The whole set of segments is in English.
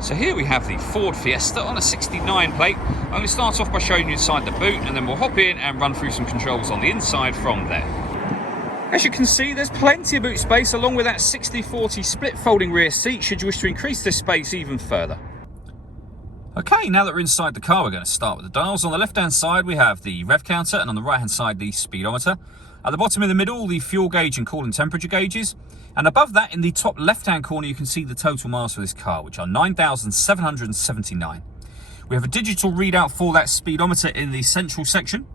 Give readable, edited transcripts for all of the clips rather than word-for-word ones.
So here we have the Ford Fiesta on a 69 plate. I'm going to start off by showing you inside the boot, and then we'll hop in and run through some controls on the inside from there. As you can see, there's plenty of boot space along with that 60/40 split folding rear seat should you wish to increase this space even further. Okay, now that we're inside the car, we're going to start with the dials. On the left-hand side, we have the rev counter, and on the right-hand side, the speedometer. At the bottom in the middle, the fuel gauge and coolant temperature gauges. And above that, in the top left-hand corner, you can see the total miles for this car, which are 9,779. We have a digital readout for that speedometer in the central section.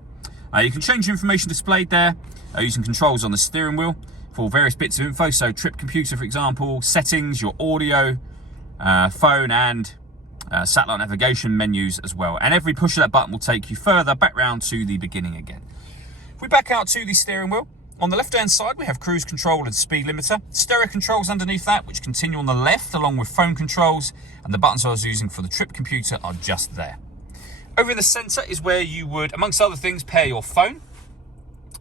You can change the information displayed there using controls on the steering wheel for various bits of info. So trip computer, for example, settings, your audio, phone and satellite navigation menus as well. And every push of that button will take you further back round to the beginning again. If we back out to the steering wheel, on the left-hand side, we have cruise control and speed limiter. Stereo controls underneath that, which continue on the left, along with phone controls, and the buttons I was using for the trip computer are just there. Over in the center is where you would, amongst other things, pair your phone.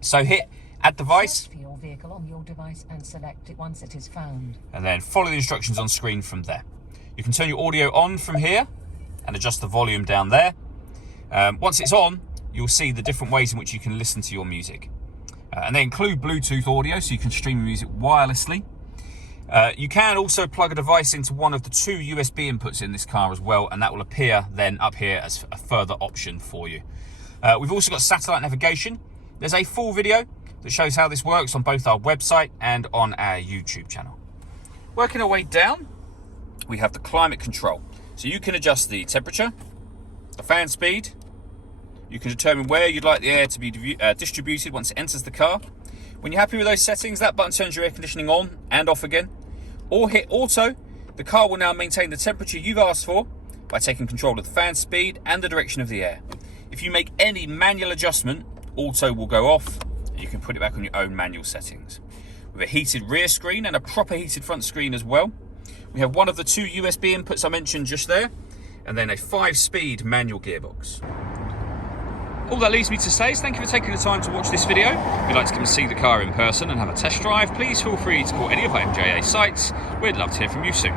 So hit Add Device. Search for your vehicle on your device and select it once it is found. And then follow the instructions on screen from there. You can turn your audio on from here and adjust the volume down there. Once it's on, you'll see the different ways in which you can listen to your music. And they include Bluetooth audio, so you can stream your music wirelessly. You can also plug a device into one of the two USB inputs in this car as well, and that will appear then up here as a further option for you. We've also got satellite navigation. There's a full video that shows how this works on both our website and on our YouTube channel. Working our way down, we have the climate control. So you can adjust the temperature, the fan speed. You can determine where you'd like the air to be distributed once it enters the car. When you're happy with those settings, that button turns your air conditioning on and off again. Or hit auto. The car will now maintain the temperature you've asked for by taking control of the fan speed and the direction of the air. If you make any manual adjustment, auto will go off, and you can put it back on your own manual settings. With a heated rear screen and a proper heated front screen as well. We have one of the two USB inputs I mentioned just there, and then a 5-speed manual gearbox. All that leaves me to say is thank you for taking the time to watch this video. If you'd like to come and see the car in person and have a test drive, please feel free to call any of our MJA sites. We'd love to hear from you soon.